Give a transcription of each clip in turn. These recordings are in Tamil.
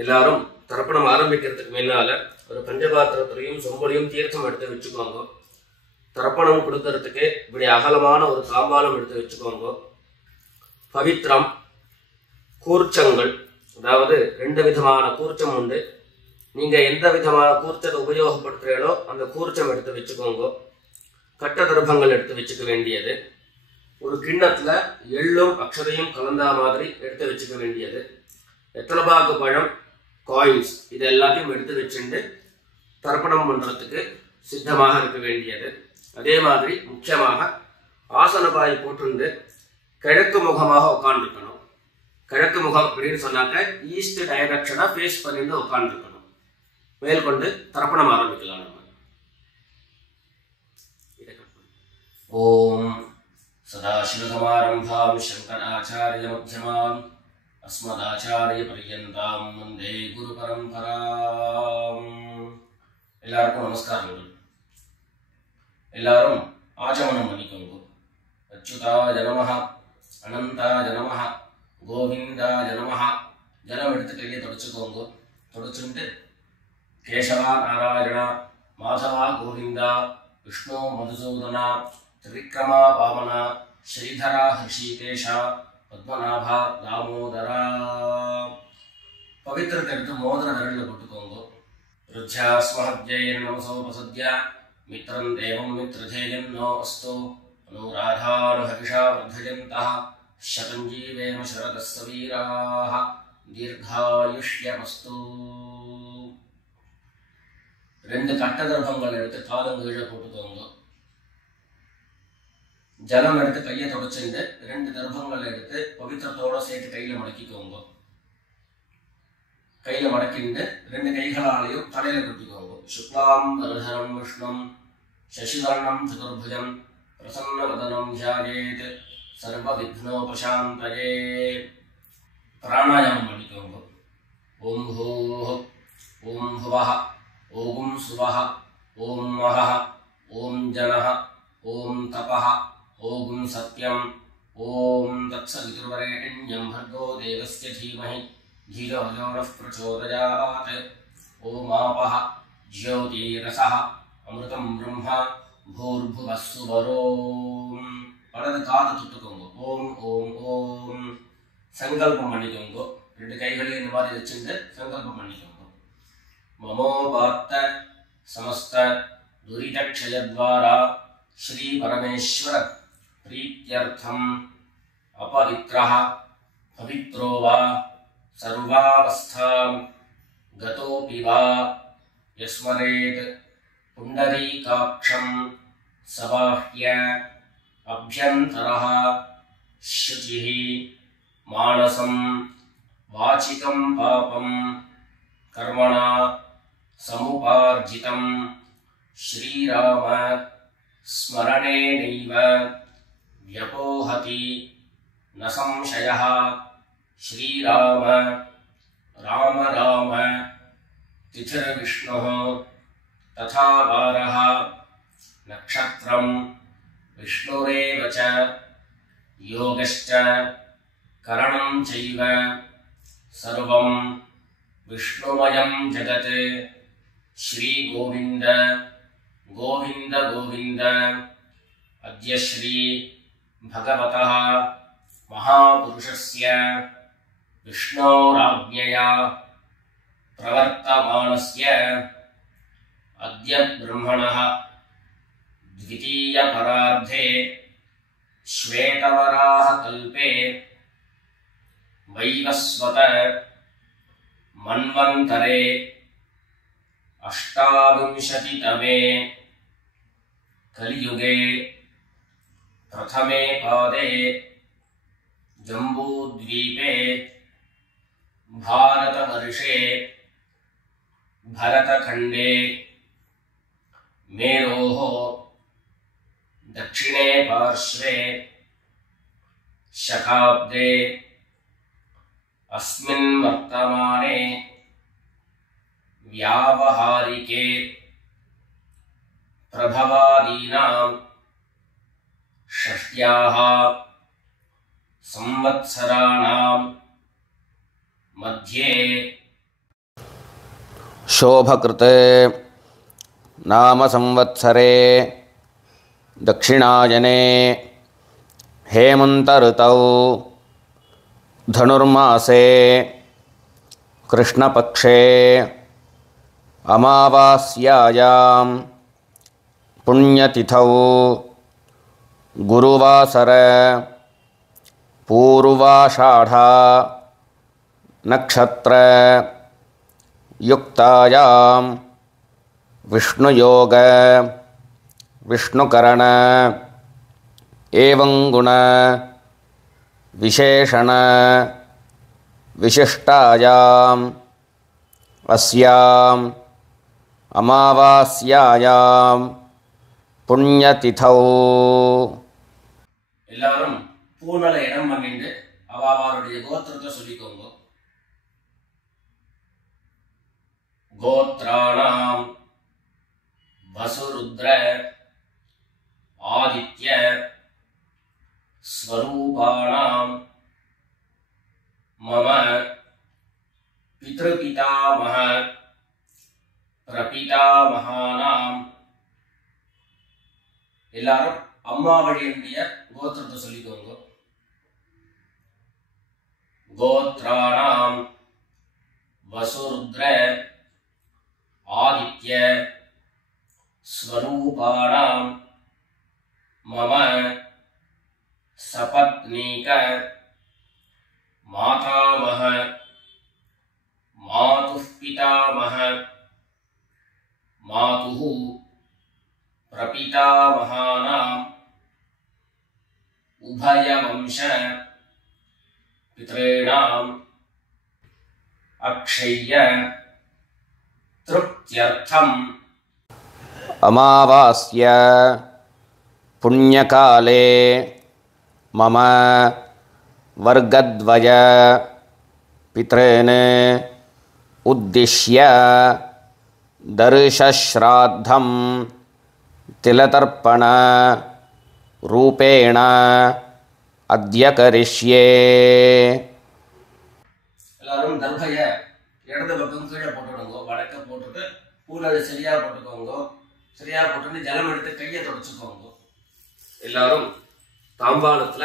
எல்லாரும் தர்ப்பணம் ஆரம்பிக்கிறதுக்கு முன்னால ஒரு பஞ்சபாத்திரத்திலையும் சொம்பலையும் தீர்த்தம் எடுத்து வச்சுக்கோங்க. தர்ப்பணம் கொடுக்கறதுக்கு இப்படி அகலமான ஒரு தாம்பாலம் எடுத்து வச்சுக்கோங்க. பவித்திரம், கூர்ச்சங்கள், அதாவது 2 விதமான கூர்ச்சம் உண்டு. நீங்க எந்த விதமான கூர்ச்சத்தை உபயோகப்படுத்துறீங்களோ அந்த கூர்ச்சம் எடுத்து வச்சுக்கோங்க. கட்ட தர்ப்பங்கள் எடுத்து வச்சுக்க வேண்டியது. ஒரு கிண்ணத்துல எள்ளும் அக்ஷதையும் கலந்தா மாதிரி எடுத்து வச்சுக்க வேண்டியது. வெத்தலைபாக்கு பழம், காயின்ஸ், இது எல்லாத்தையும் எடுத்து வச்சுட்டு தர்ப்பணம் பண்றதுக்கு சித்தமாக இருக்க வேண்டியது. அதே மாதிரி முக்கியமாக ஆசனபாய் போட்டு கிழக்கு முகமாக உட்காந்துருக்கணும். கிழக்கு முகம் அப்படின்னு சொன்னாக்க ஈஸ்ட் டைரக்ஷனா ஃபேஸ் பண்ணிட்டு உட்காந்துருக்கணும். மேற்கொண்டு தர்ப்பணம் ஆரம்பிக்கலாம். நம்ம ஓம் சதாசிவசமாரம்பாம் சங்கராச்சாரிய மத்யமாம் அஸ்மதாச்சாரிய பர்யந்தாம் வந்தே குரு பரம்பராம். எல்லாருக்கும் நமஸ்காரங்கள். எல்லாரும் ஆச்சமனம் பண்ணிக்கோங்க. அச்சுதாய நமஹ, அனந்தாய நமஹ, கோவிந்தாய நமஹ. ஜலம் எடுத்து கையை தொடச்சுக்கோங்க. தொடச்சுட்டு கேசவா நாராயணா, மாதவா கோவிந்தா, விஷ்ணு மதுசூதனா, திரிக்ரமா வாமனா, ஸ்ரீதரா ஹிருஷிகேஷா, பத்மநாபா தாமோதரா. பவித்திரத்தை எடுத்து மோதிர விரலில் போட்டுக்கோங்க. ருத்யாஸ்மஹத்யைர் நமசோபசத்யா மித்ரம் தேவம் மித்ரதேயம் நோ அஸ்து அனுராதானுஹவிஷா வர்தயந்தः சதம் ஜீவேம சரதஸ்ஸ வீராः தீர்காயுஷ்யமஸ்து. 2 கட்ட தர்ப்பங்கள் எடுத்து காலங்கீழ போட்டுக்கோங்க. ஜலம் எடுத்து கையை தொடச்சுட்டு 2 தர்ப்பங்கள் எடுத்து பவித்திரத்தோட சேர்த்து கையில மடக்கிக்கோங்க. கையில மடக்கிட்டு 2 கைகளாலையும் தலையில குத்திக்கோங்க. சுக்லாம் வரதரம் விஷ்ணும் சசிவர்ணம் சதுர்புஜம் பிரசன்னவதனம் தியாயேத் சர்வ விக்னோபசாந்தயே. பிராணாயாமம் பண்ணிக்கோங்க. ஓம் ஹோஹ, ஓம் ஹுவஹ, ஓம் சுவஹ, ஓம் மஹஹ, ஓம் ஜனஹ, ஓம் தபஹ, ஓம் சத்யம், ஓம் தத்சவிதுர்வரேண்யம் भर्गो देवस्य धीमहि धियो यो नः प्रचोदयात्. ஓம் ஆபஹ ஜ்யோதிரஸஹ அமிர்தம் பிரம்மா பூர்புவः சுவரோம். வலது காது தொட்டுக்கோங்க. ஓம் ஓம் ஓம். சங்கல்பம் பண்ணிக்கோங்க. 2 கைகளையும் இந்த மாதிரி வச்சுட்டு சங்கல்பம் பண்ணிக்கோங்க. மமோபாத்த சமஸ்த துரிதக்ஷயத்வாரா ஸ்ரீ பரமேஸ்வர பிரீத்யர்த்தம் அபவித்ரஹ பவித்ரோ வா சர்வாவஸ்தாம் கதோபி வா யஸ்மரேத் புண்டரீகாக்ஷம் சபாஹ்ய அப்யந்தரஹ சுசிஹ மானசம் வாசிகம் பாபம் கர்மணா சமுபார்ஜிதம் ஸ்ரீராம ஸ்மரணேனைவ வ்யபோஹதி ந சம்சயः. ஸ்ரீராம ராம ராம திதிர்விஷ்ணுः ததா வாரः நக்ஷத்ரம் விஷ்ணுரேவ ச யோகश्च கரணம் சைவ சர்வம் விஷ்ணுமயம் ஜகத். ஸ்ரீ கோவிந்த கோவிந்த கோவிந்த. அத்ய ஸ்ரீ பகவதः மகாபுருஷஸ்ய விஷ்ணோராஜ்ஞயா பிரவர்த்தமானஸ்ய அத்ய பிரம்மணः द्वितीय परार्धे श्वेतवराह कल्पे वैवस्वत मन्वन्तरे अष्टाविंशतितमे कलियुगे प्रथमे पादे जम्बूद्वीपे भारतवर्षे भरतखण्डे मेरोः दक्षिणे पार्श्वे शकाब्दे अस्मिन् वर्तमाने व्यावहारिके प्रभवादीनां षष्ट्याः संवत्सराणां मध्ये शोभकृते नाम संवत्सरे दक्षिणायने हेमन्तऋतौ धनुर्मासे कृष्णपक्षे अमावास्यायां पुण्यतिथौ गुरुवासर पूर्वाषाढा नक्षत्र युक्तायां विष्णुयोग विष्णुकरण एवं गुण विशेषण विशिष्टायां अस्यां अमावास्यायां पुण्यतिथौ எல்லாரும் பூனல இடம் பண்ணிட்டு அவாவாருடைய கோத்திரத்தை சொல்லிக்கோங்க. கோத்ராணாம் வசுருத்ர ஆதித்ய ஸ்வரூபாணாம் மம பித்ருபிதாமஹ பிரபிதாமஹானாம். எல்லாரும் அம்மா வழியுடைய கோத்திரத்தை சொல்லிக்கோங்க. கோத்ராணாம் வசுருத்ர ஆதித்ய ஸ்வரூபாணாம் மம சபத்னீக மாதாமஹ மாதுः பிதாமஹ மாதுः பிரபிதாமஹானாம் உபயவம்ச பித்ரேணாம் அக்ஷய்ய திருப்த்யர்த்தம். अमावास्य पुण्यकाले मम वर्गद्वय पितॄन् उद्दिश्य दर्शश्राद्धं तिलतर्पण रूपेण अद्य करिष्ये. எல்லாரும் தர்பைய இடது பக்கம் கீழே போட்டுடுங்க. வடக்க போட்டுட்டு பூனலை சரியா போட்டுக்கோங்க. சரியா போட்டுட்டு ஜலம் எடுத்து கையை தொடச்சுக்கோங்க. எல்லாரும் தாம்பாளத்துல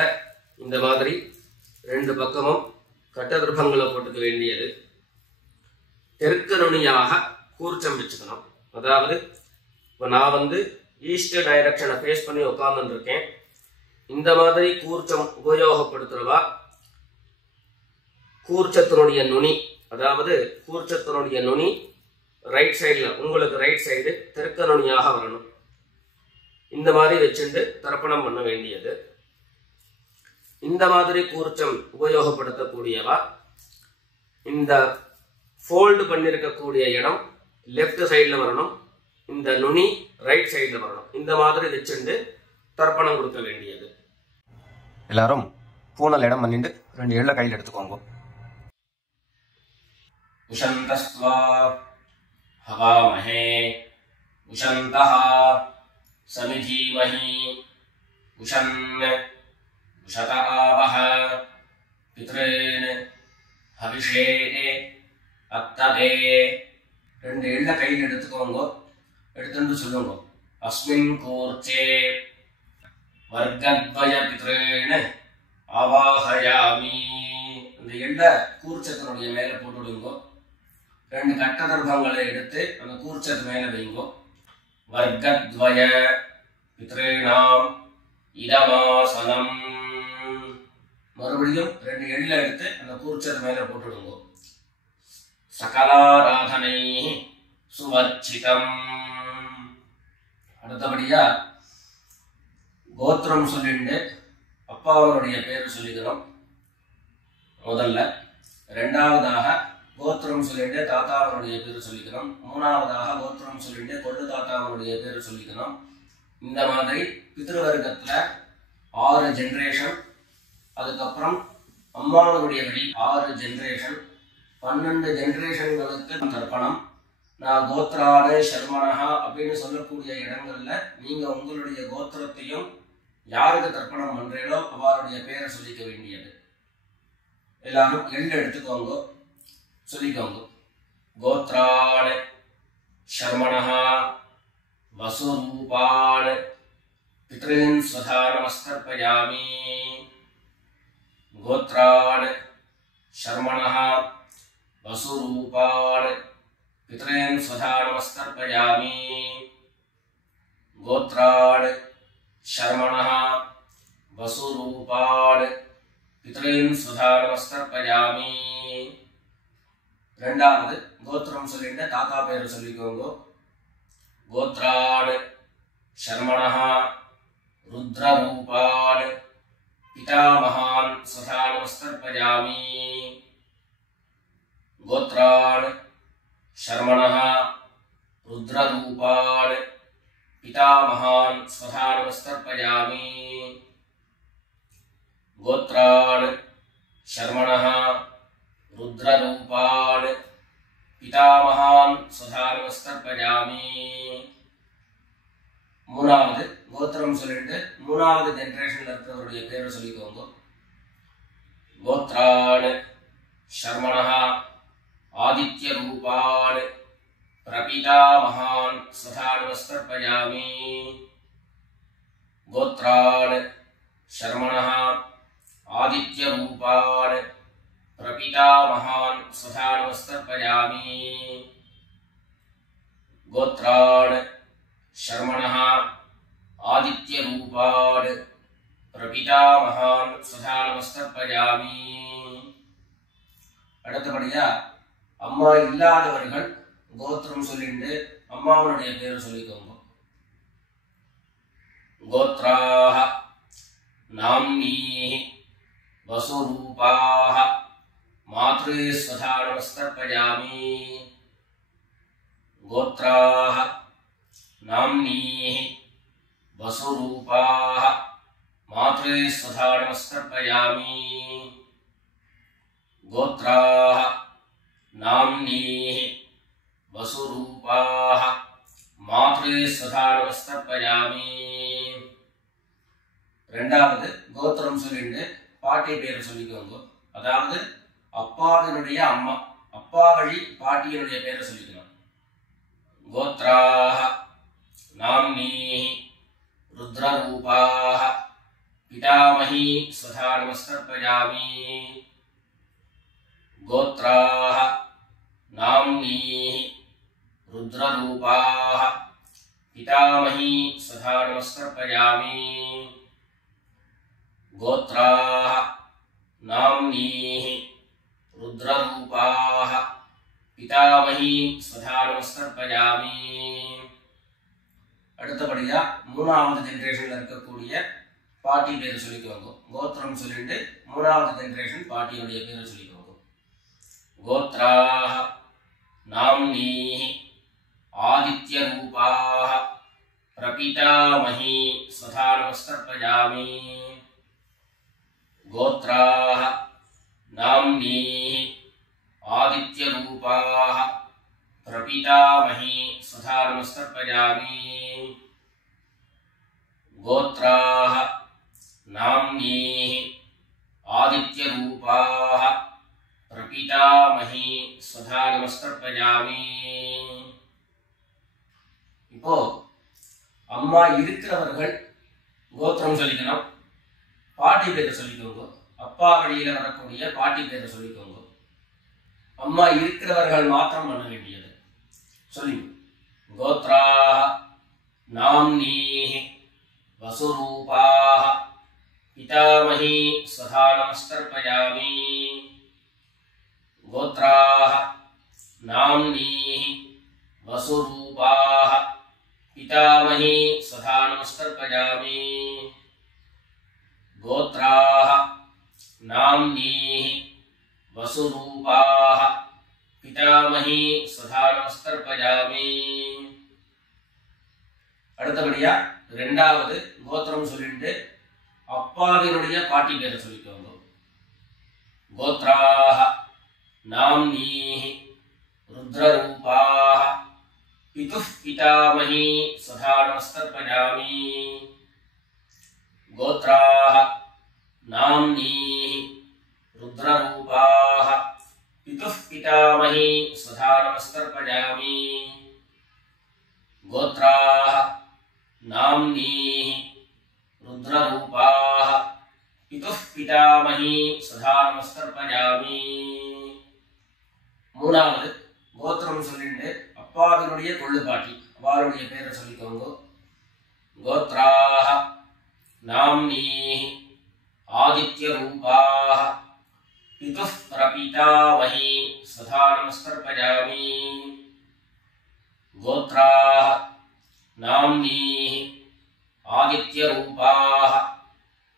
இந்த மாதிரி ரெண்டு பக்கமும் கட்ட திருப்பங்களை போட்டுக்க வேண்டியது. தெற்கு நுனியாக கூர்ச்சம் வச்சுக்கணும். அதாவது இப்போ நான் ஈஸ்ட் டைரக்ஷனை ஃபேஸ் பண்ணி உட்கார்ந்துட்டு இருக்கேன். இந்த மாதிரி கூர்ச்சம் உபயோகப்படுத்துறவா கூர்ச்சத்தினுடைய நுனி, அதாவது கூர்ச்சத்தினுடைய நுனி ரைட் சைடில், உங்களுக்கு ரைட் சைடு தெற்கு நுனியாக வரணும். இந்த மாதிரி வச்சுட்டு தர்ப்பணம் பண்ண வேண்டியது. இந்த மாதிரி கூர்ச்சம் உபயோகப்படுத்தக்கூடியவா இந்த ஃபோல்டு பண்ணியிருக்கக்கூடிய இடம் லெஃப்ட் சைடில் வரணும். இந்த நுனி ரைட் சைடில் வரணும். இந்த மாதிரி வச்சுட்டு தர்ப்பணம் கொடுக்க வேண்டியது. எல்லாரும் பூனல் இடம் பண்ணிட்டு ரெண்டு எள்ள கையில் எடுத்துக்கோங்க. உஷந்தஸ்வா ஹவாமஹே உஷந்தஹ சமிதீமஹி உஷன் உஷத ஆவஹ பித்ரேன் ஹவிஷே அத்ததே. ரெண்டு எள்ள கையில் எடுத்துக்கோங்க. எடுத்துட்டு சொல்லுங்க. அஸ்மின் கூர்ச்சே வர்க்கத்வய பித்ரேன் ஆவாஹயாமி. இந்த எள்ள கூர்ச்சத்தினுடைய மேல போட்டுடுங்க. ரெண்டு கட்ட தர்ப்பங்களை எடுத்து அந்த கூர்ச்சத்து மேல வைங்கோ. வர்க்கத்வய பித்ரேணாம் இதமாசனம். மறுபடியும் ரெண்டு எள்ள எடுத்து அந்த கூர்ச்சத்து மேல போட்டுடுங்க. சகலாராதனை சுவர்ச்சிதம். அடுத்தபடியா கோத்திரம் சொல்லிட்டு அப்பாவனுடைய பேர் சொல்லிக்கிறோம் முதல்ல. ரெண்டாவதாக கோத்திரம் சொல்லிட்டு தாத்தாவனுடைய பேர் சொல்லிக்கிறோம். மூணாவதாக கோத்திரம் சொல்லிட்டு கொள்ளு தாத்தாவனுடைய பேர் சொல்லிக்கிறோம். இந்த மாதிரி பித்ருவர்க்கத்துல 6 ஜென்ரேஷன், அதுக்கப்புறம் அம்மாவனுடைய வழி 6 ஜென்ரேஷன், 12 ஜென்ரேஷன்களுக்கு தர்ப்பணம். நான் கோத்ரானு சர்மனஹா அப்படின்னு சொல்லக்கூடிய இடங்கள்ல நீங்க உங்களுடைய கோத்திரத்தையும் யாருக்கு தர்ப்பணம் பண்றீங்களோ அவருடைய பேரை சொல்லிக்க வேண்டியது. எல்லாரும் எள்ளு எடுத்துக்கோங்க, சொல்லிக்கோங்க. கோத்ரானு शर्मणः वसुरूपान् पितॄन् स्वधा नमस्कर्पयामि। गोत्रान् शर्मणः वसुरूपान् पितॄन् स्वधा नमस्कर्पयामि। गोत्रान् शर्मणः वसुरूपान् पितॄन् स्वधा नमस्कर्पयामि। ரெண்டாவது கோத்திரம் சொல்லிட்டு தாத்தா பேரு சொல்லிக்கோங்க. கோத்ரான் शर्मणः रुद्ररूपान् पितामहान् स्वधा नमस्कर्पयामि। गोत्रान् शर्मणः रुद्ररूपान् पितामहान् स्वधा नमस्कर्पयामि। गोत्रान् शर्मणः रुद्ररूपान् पितामहान् स्वधा नमस्कर्पयामि। மூணாவது கோத்திரம் சொல்லிட்டு மூணாவது ஜெனரேஷன்ல இருக்கிறவருடைய பேரை சொல்லிக்கோங்க. கோத்ரான் शर्मणः आदित्य रूपान् प्रपितामहान् स्वधा नमस्कर्पयामि। गोत्रान् शर्मणः आदित्य रूपान् प्रपितामहान् स्वधा नमस्कर्पयामि। गोत्रान् शर्मणः आदित्य रूपान् प्रपितामहान् स्वधा नमस्कर्पयामि। அடுத்தபடியா அம்மா இல்லாதவர்கள் கோத்திரம் சொல்லிட்டு அம்மாவுடைய பேர் சொல்லிக்கோங்க. गोत्राः नाम्नीः वसुरूपाः मातृ स्वधा नमस्कर्पयामि। गोत्राः नाम्नीः वसुरूपाः मातृ स्वधा नमस्कर्पयामि। गोत्राः नाम्नीः वसुरूपाः मातृ स्वधा नमस्कर्पयामि। ரெண்டாவது கோத்திரம் சொல்லிட்டு பாட்டி பேர் சொல்லிக்கோங்க. அதாவது அப்பாவினுடைய அம்மா, அப்பா வழி பாட்டியினுடைய பேரை சொல்லிக்கணும். गोत्राः नाम्नीः रुद्ररूपाः पितामही स्वधा नमस्कर्पयामि। गोत्राः नाम्नीः रुद्ररूपाः पितामही स्वधा नमस्कर्पयामि। गोत्राः नाम्नीः रुद्ररूपाः पितामही स्वधा नमस्कर्पयामि। அடுத்தபடியா மூணாவது ஜெனரேஷன்ல இருக்கக்கூடிய பாட்டி பேர் சொல்லிக்கோங்க. கோத்திரம் சொல்லிட்டு மூணாவது ஜெனரேஷன் பாட்டியுடைய பேர் சொல்லிக்கோங்க. गोत्राः नाम्नीः आदित्य रूपाः प्रपितामही स्वधा नमस्कर्पयामि। गोत्राः नाम्नीः आदित्य रूपाः प्रपितामही स्वधा नमस्कर्पयामि। गोत्राः नाम्नीः आदित्य रूपाः प्रपितामही स्वधा नमस्कर्पयामि। இப்போ அம்மா இருக்கிறவர்கள் கோத்திரம் சொல்லிக்கணும், பாட்டி பேரை சொல்லிக்கோங்க. அப்பா வழியில வரக்கூடிய பாட்டி பேரை சொல்லிக்கோங்க. அம்மா இருக்கிறவர்கள் மாத்திரம் பண்ண வேண்டியது சொல்லி. गोत्राः नाम्नीः वसुरूपाः पितामही स्वधा नमस्कर्पयामि। गोत्राः नाम्नीः वसुरूपाः पितामही स्वधा नमस्कर्पयामि। गोत्राः नाम्नीः वसुरूपाः पितामही स्वधा नमस्कर्पयामि। அடுத்தபடியா இரண்டாவது கோத்திரம் சொல்லிட்டு அப்பாவினுடைய பாட்டி பேரை சொல்லிக்கோங்க. गोत्राः नाम्नीः रुद्ररूपाः पितुः पितामही स्वधा नमस्कर्पयामि। गोत्राः नाम्नीः रुद्ररूपाः पितुः पितामही स्वधा नमस्कर्पयामि। गोत्राः नाम्नीः रुद्ररूपाः पितुः पितामही सदा नमस्कर्पयामि மூணாவது கோத்திரம் சொல்லிட்டு அப்பாவினுடைய கொள்ளுப்பாட்டி அவளுடைய பேரை சொல்லிக்கோங்க கோத்ராः नाम्नीः आदित्यरूपाः पितुः प्रपितामही सदा नमस्कर्पयामि गोत्राः नाम्नीः आदित्यरूपाः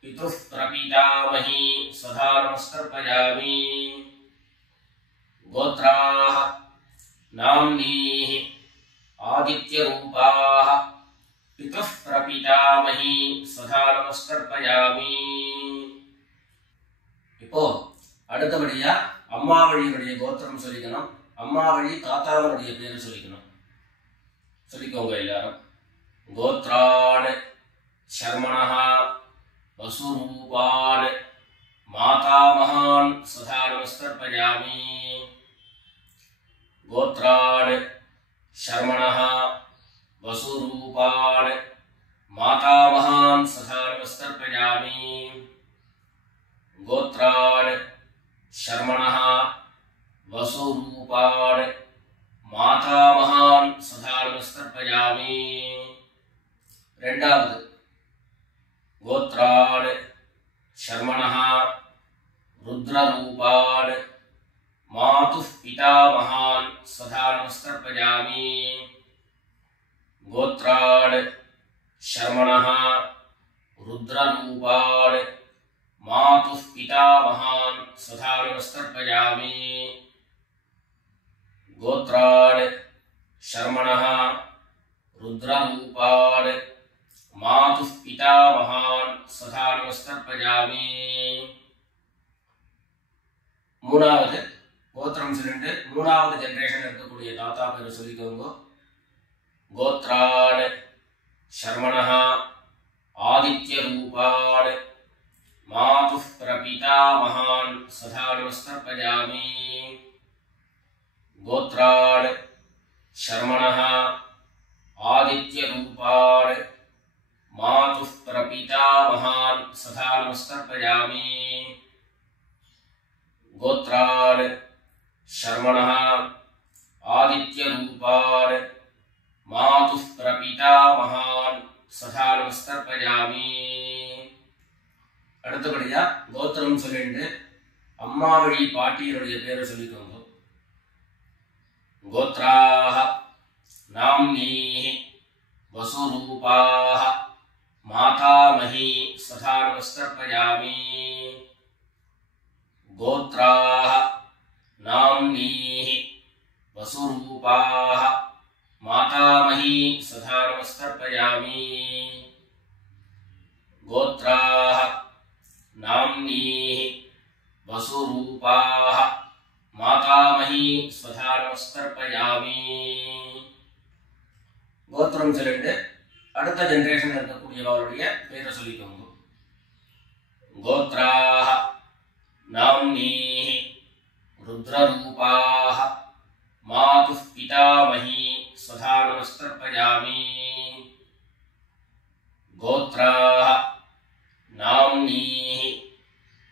पितुः प्रपितामही सदा नमस्कर्पयामि गोत्राः नाम्नीः आदित्यरूपाः पितुः प्रपितामही सदा नमस्कर्पयामि இப்போ அடுத்தபடியா அம்மா வழியுடைய கோத்திரம் சொல்லிக்கணும் அம்மா வழி தாத்தாவுடைய பேர் சொல்லிக்கணும் சொல்லிக்கோங்க எல்லாரும் கோத்ரான் शर्मणः वसुरूपान् मातामहान् सदा नमस्कर्पयामि गोत्रान् शर्मणः वसुरूपान् मातामहान् सदा नमस्कर्पयामि गोत्रान् शर्मणः वसुरूपान् मातामहान् सदा नमस्कर्पयामि ரெண்டாவது गोत्रान् शर्मणः रुद्ररूपान् मातुः पितामहान् सदा नमस्कर्पयामि गोत्रान् शर्मणः रुद्ररूपान् मातुः पितामहान् सदा नमस्कर्पयामि गोत्रान् शर्मणः रुद्ररूपान् मातुः पितामहान् सदा नमस्कर्पयामि மூணாவது கோத்திரம் சொல்லிட்டு மூணாவது ஜெனரேஷன் இருக்கக்கூடிய தாத்தா பேர் சொல்லிக்கோங்க கோத்ரான் शर्मणः आदित्यरूपान् मातुः प्रपितामहान् सदा नमस्कर्पयामि गोत्रान् शर्मणः आदित्यरूपान् मातुः प्रपितामहान् सदा नमस्कर्पयामि गोत्रान् शर्मणः आदित्यरूपान् मातुः प्रपितामहान् सदा नमस्कर्पयामि அடுத்தபடியா கோத்திரம் சொல்லிட்டு அம்மா வழி பாட்டியருடைய பேரை சொல்லிக்கோங்க गोत्राः नाम्नीः वसुरूपाः मातामही सदा नमस्कर्पयामि गोत्राः नाम्नीः वसुरूपाः मातामही सदा नमस्कर्पयामि गोत्राः नाम्नीः वसुरूपाः मातामही सदा नमस्कर्पयामि கோத்திரம் சொல்லிட்டு அடுத்த ஜெனரேஷன் இருக்கக்கூடியவருடைய பேரை சொல்லிக்கோங்க கோத்ராः नाम्नीः रुद्ररूपाः मातुः पितामही सदा नमस्कर्पयामि गोत्राः नाम्नीः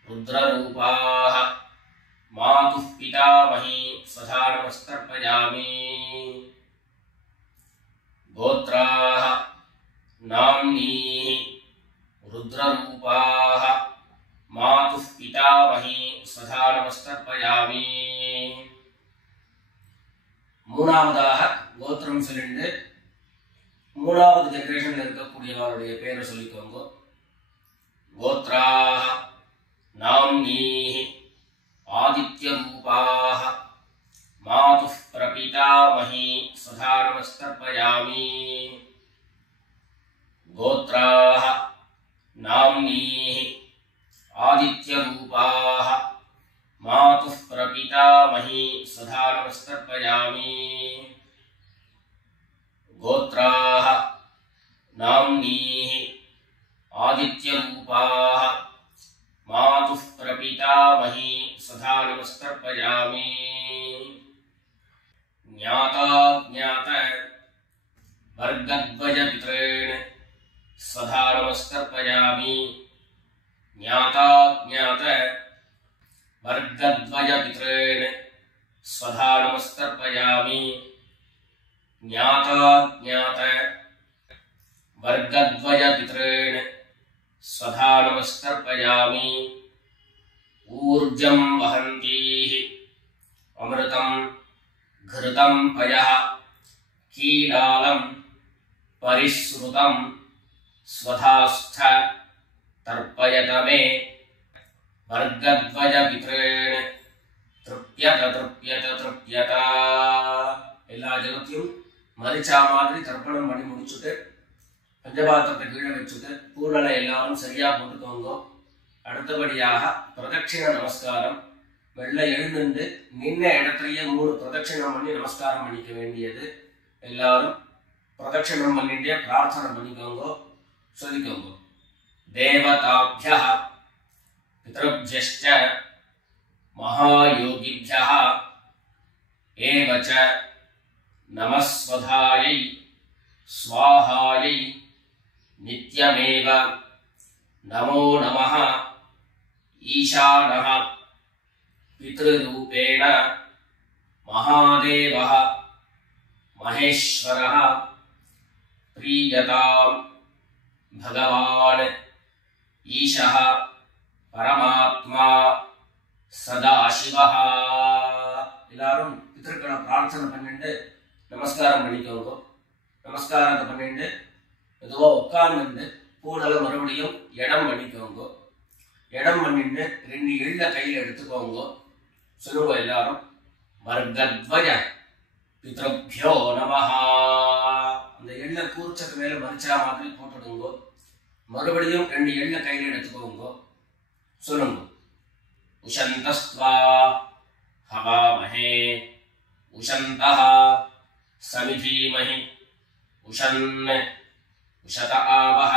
रुद्ररूपाः मातुः पितामही सदा नमस्कर्पयामि गोत्राः नाम्नीः रुद्ररूपाः मातुः पितामही सदा नमस्कर्पयामि மூணாவதாக கோத்திரம் சொல்லிட்டு மூணாவது ஜெனரேஷன்ல இருக்கக்கூடியவருடைய பேரை சொல்லிக்கோங்க கோத்ராः नाम्नीः आदित्यरूपाः मातुः प्रपितामही सदा नमस्कर्पयामि गोत्राः नाम्नीः आदित्यरूपाः मातुः प्रपितामही सदा नमस्कर्पयामि गोत्राः नाम्नीः आदित्यरूपाः मातुः प्रपितामही सदा नमस्कर्पयामि ज्ञाता ज्ञात वर्गद्वय पितॄन् स्वधा नमस्कर्पयामि ज्ञाता ज्ञात वर्गद्वय पितॄन् स्वधा नमस्कर्पयामि ज्ञाता ज्ञात वर्गद्वय पितॄन् स्वधा नमस्कर्पयामि ऊर्जं वहन्तीः अमृतं घृतं पयः कीलालं परिश्रुतं स्वधास्थ तर्पयत मे वर्गद्वय पितॄन् तृप्यत तृप्यत तृप्यत எல்லா ஜலத்தையும் மரிச்சா மாதிரி தர்ப்பணம் பண்ணி முடிச்சுட்டு பஞ்சபாத்திரத்தை கீழே வச்சுட்டு பூர்ணலை எல்லாரும் சரியா போட்டுக்கோங்க. அடுத்தபடியாக பிரதட்சிண நமஸ்காரம். வெள்ளை எழுந்து நின்ன இடத்துலயே 3 பிரதட்சிணம் பண்ணி நமஸ்காரம் பண்ணிக்க வேண்டியது. எல்லாரும் பிரதட்சிணம் பண்ணிட்டே பிரார்த்தனை பண்ணிக்கோங்க, சொல்லிக்கோங்க. தேவதாப்யः பித்ருப்யश्च महायोगिभ्यः एव च नमस्वधायै स्वाहायै नित्यमेव नमो नमः ईशानः पितृरूपेण महादेवः महेश्वरः प्रीयतां भगवान् ईशः परमात्मा सदाशिवः. எல்லாரும் பிதர்களை பிரார்த்தனை பண்ணிட்டு நமஸ்காரம் பண்ணிக்கோங்க. நமஸ்காரத்தை பண்ணிட்டு எதுவோ உட்கார்ந்து பூனலை மறுபடியும் இடம் பண்ணிக்கோங்க. இடம் பண்ணிட்டு 2 எள்ள கையில் எடுத்துக்கோங்க. சொல்லுங்க எல்லாரும் வர்கத்வய பித்ருப்யோ நமஹ. அந்த எள்ள கூர்ச்சத்து மேல மரிச்சா மாதிரி போட்டுடுங்க. மறுபடியும் 2 எள்ள கையில் எடுத்துக்கோங்க. சொல்லுங்க உஷந்தஸ்த்வா हवामहे उशन्तः समिधीमहि उशन् उशत आवः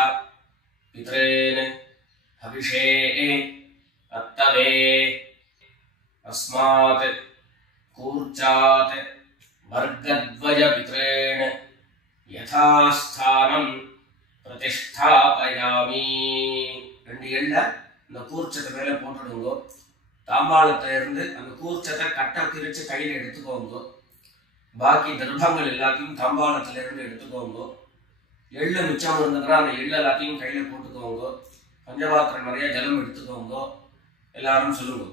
पितॄन् हविषे अत्तवे अस्मात् कूर्चात् वर्गद्वय पितॄन् यथास्थानं प्रतिष्ठापयामि. 2 எள்ள இந்த கூர்ச்சத்தை மேல போட்டுடுங்க. தாம்பாளத்துல இருந்து அந்த கூர்ச்சத்தை கட்ட பிரிச்சு கையில எடுத்துக்கோங்க. பாக்கி தர்ப்பங்கள் எல்லாத்தையும் தாம்பாளத்துல இருந்து எடுத்துக்கோங்க. எள்ளு மிச்சம் இருந்ததுன்னா அந்த எள்ளு எல்லாத்தையும் கையில போட்டுக்கோங்க. பஞ்சபாத்திரம் நிறைய ஜலம் எடுத்துக்கோங்க. எல்லாரும் சொல்லுங்க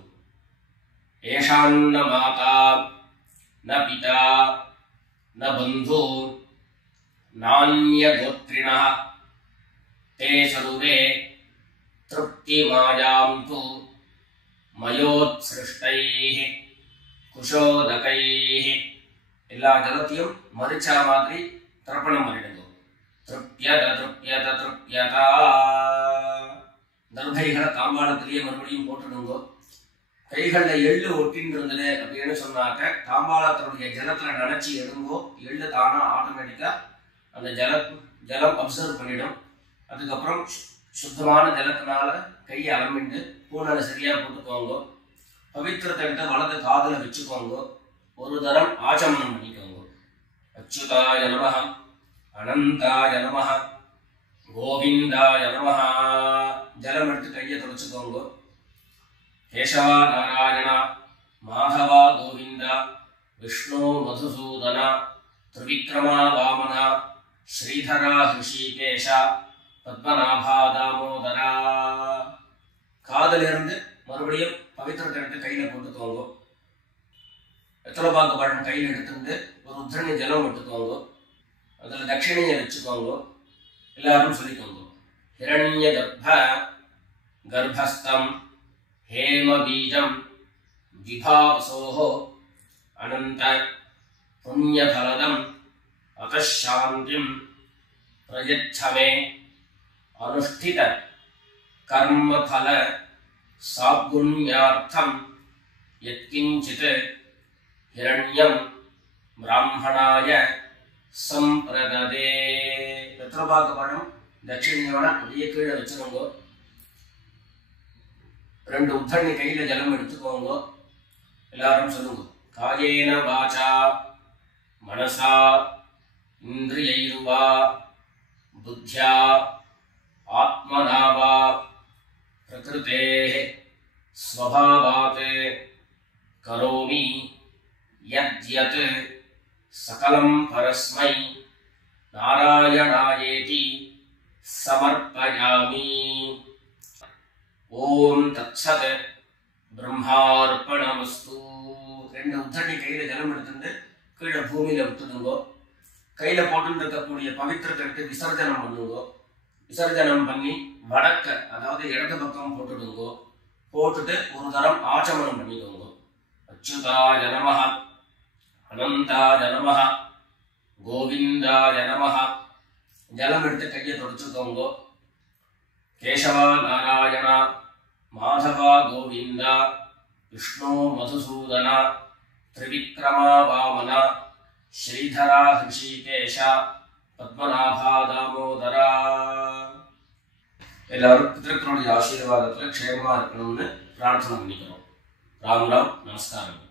ஏஷான்ன மாதா ந பிதா ந பந்து நான்ய கோத்ரிணா தே சர்வே திருப்தி மாயாம் து மயோத்ஸ்ருஷ்டைः குஷோதகைः. எல்லா ஜலத்தையும் மரிச்சா மாதிரி தர்ப்பணம் பண்ணிடுங்க. திருப்யத திருப்யத திருப்யதா. தர்பைகளை தாம்பாளத்திலேயே மறுபடியும் போட்டுடுங்க. கைகளில் எள்ளு ஒட்டின்னு இருந்தது அப்படின்னு சொன்னாக்க தாம்பாளத்தினுடைய ஜலத்துல நினைச்சு எடுங்கோ. எள்ளு தானா ஆட்டோமேட்டிக்கா அந்த ஜலம் அப்சர்வ் பண்ணிடும். அதுக்கப்புறம் சுத்தமான ஜலத்தினால கையை அலம்பிட்டு பூனலை சரியா போட்டுக்கோங்க. பவித்திரத்தை எடுத்து வலது காதுல வச்சுக்கோங்க. ஒரு தரம் ஆச்சமனம் பண்ணிக்கோங்க. அச்சுதாய நமஹ அனந்தாய நமஹ கோவிந்தாய நமஹ. ஜலம் எடுத்து கையை தொடச்சுக்கோங்க. கேசவா நாராயணா மாதவா கோவிந்தா விஷ்ணு மதுசூதனா திரிவிக்ரமா வாமனா ஸ்ரீதரா ஹிருஷிகேஷா பத்மநாபா தாமோதரா. காதல இருந்து மறுபடியும் பவித்திரத்தை எடுத்து கையில போட்டுக்கோங்க. வெத்தலைபாக்கு பழம் கையில் எடுத்துட்டு ஒரு உத்தரணி ஜலம் எடுத்துக்கோங்க. அதுல தட்சிணையை வச்சுக்கோங்க. எல்லாரும் சொல்லிக்கோங்க ஹிரண்ய கர்ப்பஸ்தம் हेम बीजं विभावसोः अनंत पुण्यफलदं अतः शान्तिं प्रयच्छ मे अनुष्ठित कर्मफल सागुण्यार्थं यत्किंचित् हिरण्यं ब्राह्मणाय संप्रददे. पितृभागपणं दक्षिणयोड அப்படியே கீழே வச்சிருங்க. 2 உத்தரணி கையில ஜலம் எடுத்துக்கோங்க. எல்லாரும் சொல்லுங்க காயேன வாசா மனசா இந்திரியைர்வா புத்யா ஆத்மனா வா பிரகிருதேஹ ஸ்வபாவாத் கரோமி யத்யத் சகலம் பரஸ்மை நாராயணாயேதி சமர்ப்பயாமி. ஓம் தத்சத் பிரம்மார்ப்பணமஸ்து. ரெண்டு உத்தட்டி கையில ஜலம் எடுத்துட்டு கீழே பூமியில விட்டுடுங்கோ. கையில போட்டு இருக்கக்கூடிய பவித்திரத்தை எடுத்து விசர்ஜனம் பண்ணுங்கோ. விசர்ஜனம் பண்ணி வடக்க அதாவது இடது பக்கம் போட்டுடுங்கோ. போட்டுட்டு ஒரு தரம் ஆச்சமனம் பண்ணிக்கோங்க. அச்சுதாய நமஹ, அனந்தாய நமஹ, கோவிந்தாய நமஹ. ஜலம் எடுத்து கையை தொடச்சுக்கோங்க. கேசவா நாராயணா, மாதவா கோவிந்தா, விஷ்ணு மதுசூதனா, திரிவிக்ரமா வாமனா, ஸ்ரீதரா ஹிருஷிகேஷா, பத்மநாபா தாமோதரா. எல்லாரும் பிதர்களுடைய ஆசீர்வாதத்துல க்ஷேமமா இருக்கணும்னு பிரார்த்தனை பண்ணிக்கிறோம். ராம் ராம், நமஸ்காரம்.